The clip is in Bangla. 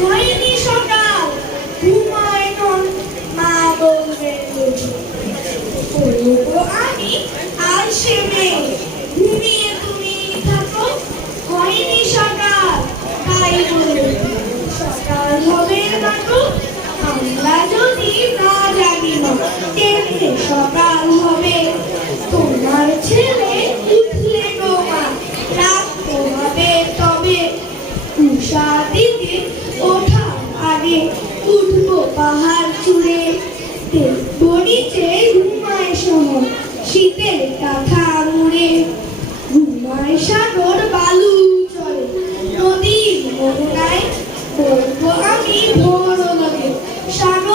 হয়নি সকাল, ঘুমায় নন, মা বলবেন বুঝি। বলবো আমি আলসে মেয়ে, ঘুমিয়ে তুমি থাকো। হয়নি সকাল, তাই বলবে সকাল হবে না তো। আমরা যদি না জানি না কেমনে সকাল হবে। তোমার ছেলে উঠলে গো মা, রাত পোহাবে তবে। উষা দিতে ওঠার আগে উঠবো পাহাড় চূড়ে। দেখবো নিচে ঘুমায় শহর, শীতের কাঁথা মুড়ে। ঘুমায় সাগর বালু চলে, নদীর মোহনায়। বলবো আমি ভোর নদী সাগর